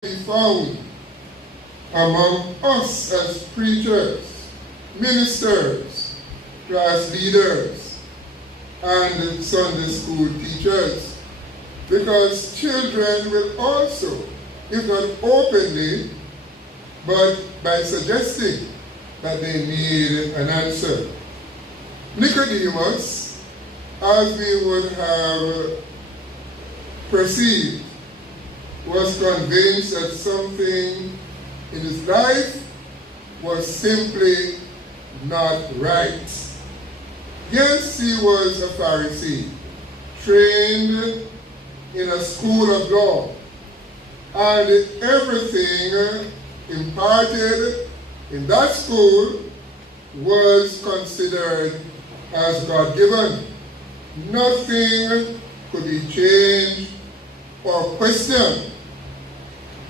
be found among us as preachers, ministers, class leaders, and Sunday school teachers. Because children will also, if not openly, but by suggesting that they need an answer. Nicodemus, as we would have perceived, was convinced that something in his life was simply not right. Yes, he was a Pharisee, trained in a school of law, and everything imparted in that school was considered as God-given. Nothing could be changed or questioned.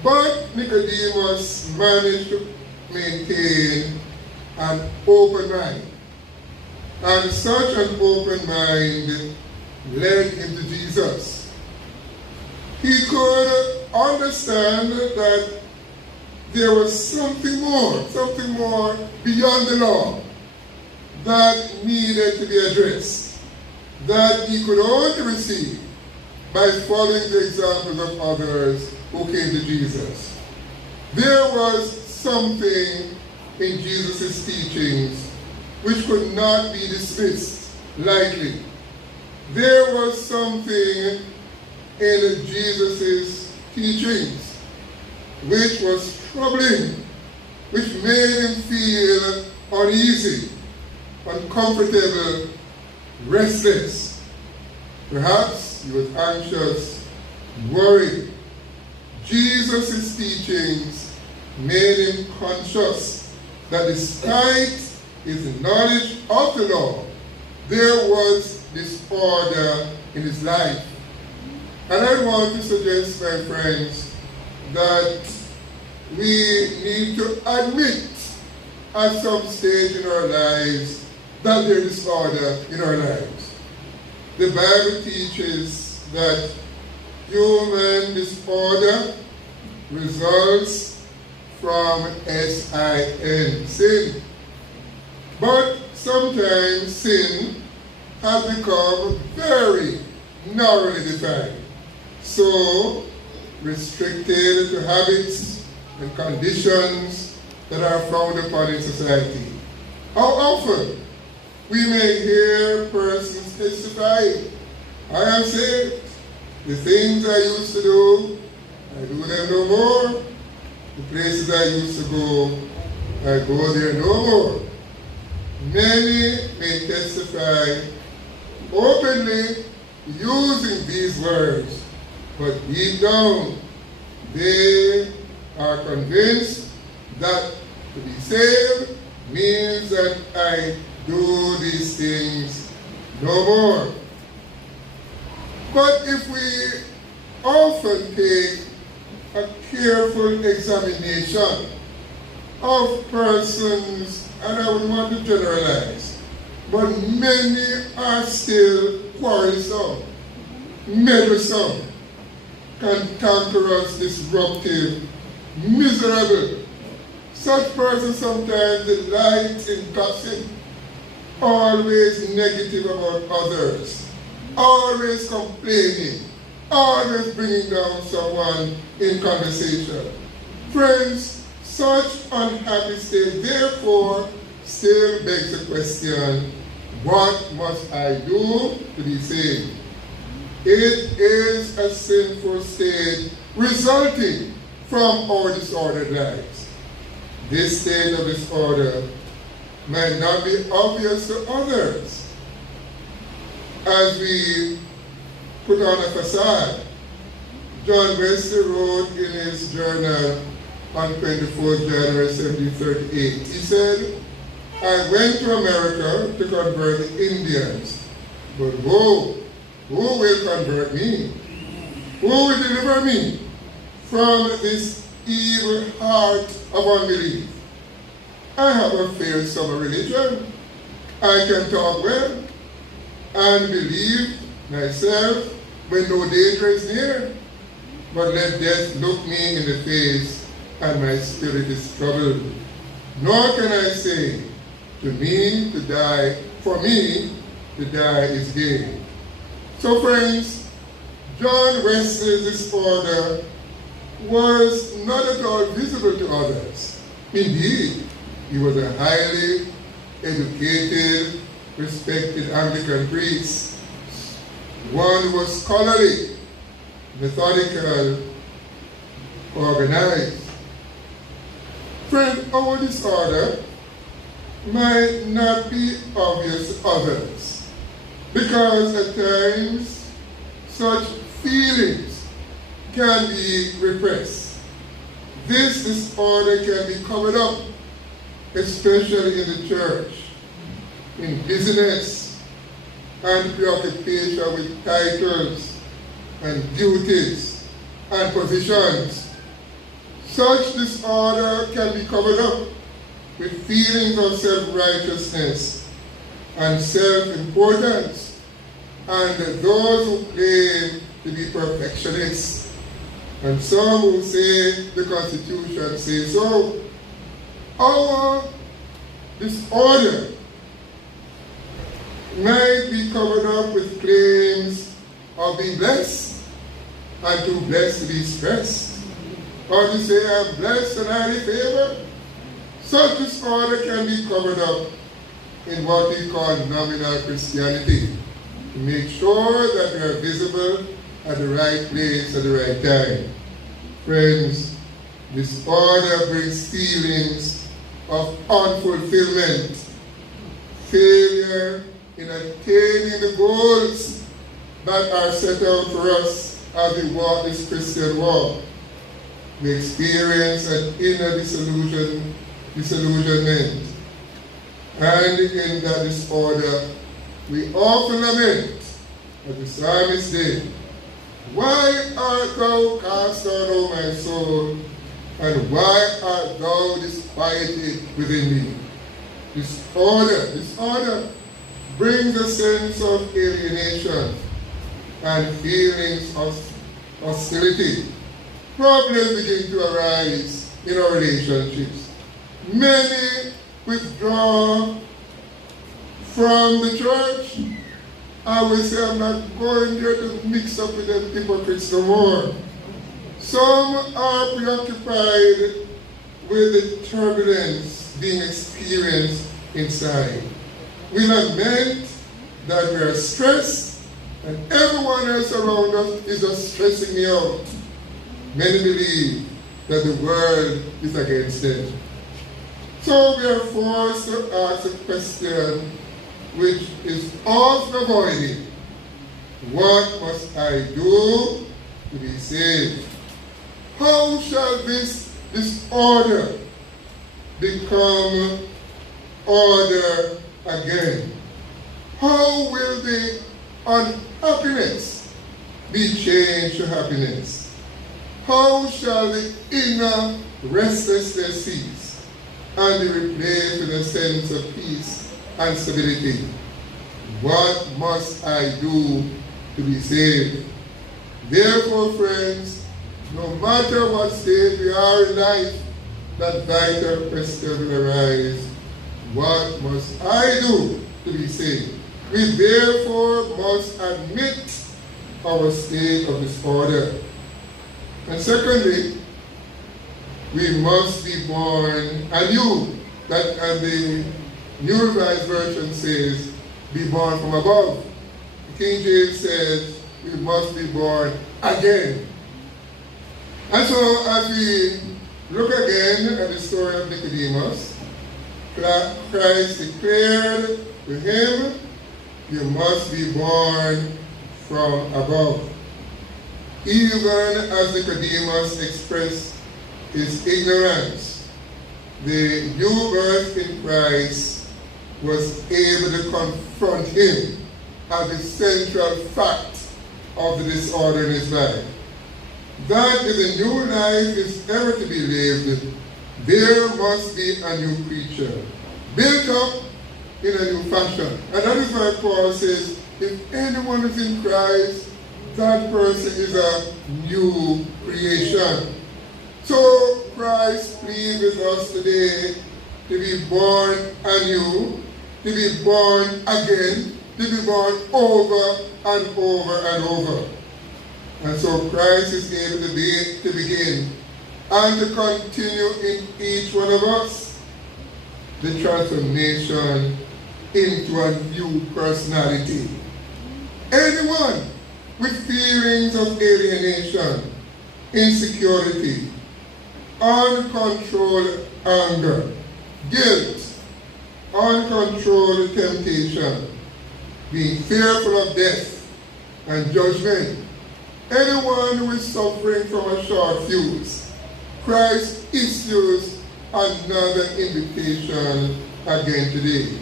But Nicodemus managed to maintain an open mind. And such an open mind led him to Jesus. He could understand that there was something more beyond the law that needed to be addressed, that he could only receive by following the examples of others who came to Jesus. There was something in Jesus' teachings which could not be dismissed lightly. There was something in Jesus' teachings which was troubling, which made him feel uneasy, uncomfortable, restless. Perhaps he was anxious, worried. Jesus' teachings made him conscious that despite his knowledge of the law, there was disorder in his life. And I want to suggest, my friends, that we need to admit at some stage in our lives that there is disorder in our lives. The Bible teaches that human disorder results from sin, sin. But sometimes sin has become very narrowly defined, so restricted to habits and conditions that are frowned upon in society. How often we may hear persons testify, I am saved, the things I used to do, I do them no more, the places I used to go, I go there no more. Many may testify openly using these words, but deep down they are convinced that to be saved means that I do these things no more. But if we often take a careful examination of persons, and I would want to generalize, but many are still quarrelsome, meddlesome, cantankerous, disruptive, miserable. Such persons sometimes delight in gossip, always negative about others, always complaining, always bringing down someone in conversation. Friends, such unhappy state therefore still begs the question, what must I do to be saved? It is a sinful state resulting from our disordered lives. This state of disorder might not be obvious to others as we put on a facade. John Wesley wrote in his journal on 24th January 1738, he said, I went to America to convert the Indians, but who will convert me? Who will deliver me from this evil heart of unbelief? I have a failed summer religion. I can talk well and believe myself when no danger is near. but let death look me in the face, and my spirit is troubled. Nor can I say, to me to die, for me to die is gain. So friends, John Wesley's disorder was not at all visible to others. Indeed, he was a highly educated, respected Anglican priest. One who was scholarly, methodical, organized. Friend, our disorder might not be obvious to others, because at times such feelings can be repressed. This disorder can be covered up, especially in the church, in business and preoccupation with titles and duties and positions. Such disorder can be covered up with feelings of self-righteousness and self-importance, and those who claim to be perfectionists, and some who say the Constitution says so. Our disorder might be covered up with claims of being blessed and too blessed to be stressed, or to say I'm blessed and highly favored. Such disorder can be covered up in what we call nominal Christianity, to make sure that we are visible at the right place at the right time. Friends, disorder brings feelings of unfulfillment, failure in attaining the goals that are set out for us as we walk this Christian walk. We experience an inner disillusionment, and in that disorder, we often lament, as the psalmist did, "Why art thou cast down, O my soul, and why art thou disquieted within me?" Disorder brings a sense of alienation and feelings of hostility. Problems begin to arise in our relationships. Many withdraw from the church. I will say, I'm not going there to mix up with the hypocrites no more. Some are preoccupied with the turbulence being experienced inside. We lament that we are stressed, and everyone else around us is just stressing me out. Many believe that the world is against them. So we are forced to ask a question which is often avoided. What must I do to be saved? How shall this disorder become order again? How will the unhappiness be changed to happiness? How shall the inner restlessness cease and be replaced with a sense of peace and stability? What must I do to be saved? Therefore, friends, no matter what state we are in life, that vital question will arise: what must I do to be saved? We therefore must admit our state of disorder. And secondly, we must be born anew. That, and the New Revised Version says, be born from above. The King James says, we must be born again. And so as we look again at the story of Nicodemus, Christ declared to him, you must be born from above. Even as Nicodemus expressed his ignorance, the new birth in Christ was able to confront him as the central fact of the disorder in his life. That if a new life is ever to be lived, there must be a new creature, built up in a new fashion. And that is why Paul says, if anyone is in Christ, that person is a new creation. So Christ pleads with us today to be born anew, to be born again, to be born over and over and over. And so Christ is able to begin and to continue in each one of us the transformation into a new personality. Anyone with feelings of alienation, insecurity, uncontrolled anger, guilt, uncontrolled temptation, being fearful of death and judgment, anyone who is suffering from a short fuse, Christ issues another invitation again today.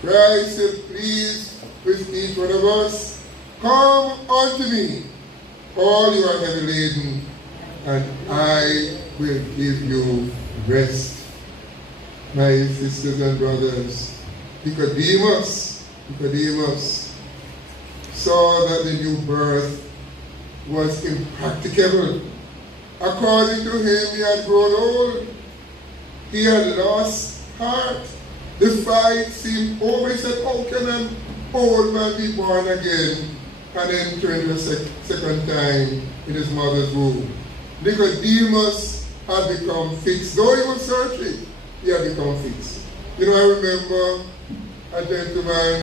Christ is pleased with each one of us. Come unto me, all you are heavy laden, and I will give you rest. My sisters and brothers, Nicodemus saw that the new birth was impracticable. According to him, he had grown old. He had lost heart. The fight seemed over. He said, how can an old man be born again and enter into a second time in his mother's womb? Nicodemus had become fixed. Though he was searching, he had become fixed. You know, I remember a gentleman